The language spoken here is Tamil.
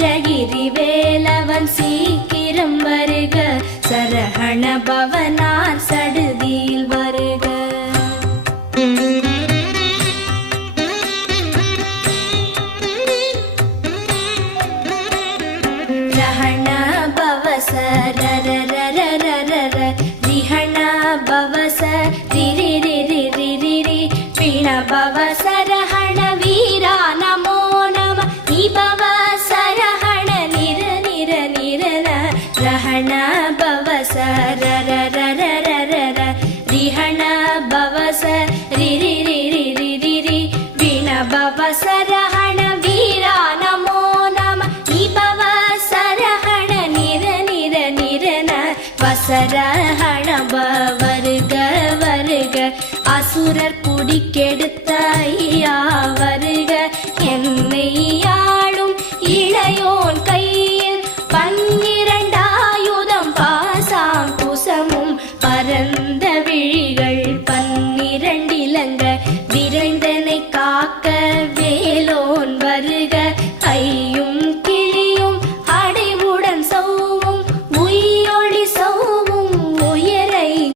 வீரகிரி வேலவன் சீக்கிரம் வருக, சரஹண பவனார் சடுதியில் வருக. ரஹண பவச ரரரரரரர, ரிஹண பவச ரிரிரிரிரிரிரி, பிண பவச ரஹண வீரா நமோ நம, நிபவ சரஹண நிர நிர நிரன, ரஹண பவச ரரரரரரர, ரிஹண பவச ரிரிரிரிரிரிரி, பிண பவச ரஹண வீரா நமோ நம, நிபவ சரஹண நிர நிர நிரன, வசரஹண வருக வருக, அசுரர் குடிக்கெடுத்த ஐயா வருக, என்னை ஆளும் இளையோன் கையில் 12 ஆயுதம் பாசாம் குசமும், பரந்த விழிகள் 12 இலங்க, விரைந்தனை காக்க